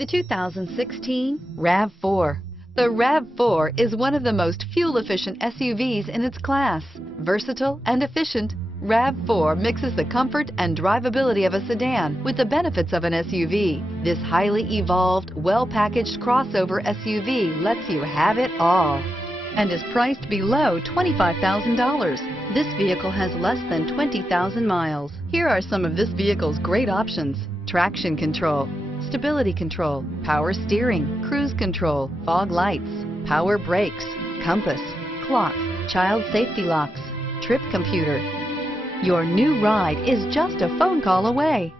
The 2016 RAV4. The RAV4 is one of the most fuel-efficient SUVs in its class. Versatile and efficient, RAV4 mixes the comfort and drivability of a sedan with the benefits of an SUV. This highly evolved, well-packaged crossover SUV lets you have it all and is priced below $25,000. This vehicle has less than 20,000 miles. Here are some of this vehicle's great options: traction control, stability control, power steering, cruise control, fog lights, power brakes, compass, clock, child safety locks, trip computer. Your new ride is just a phone call away.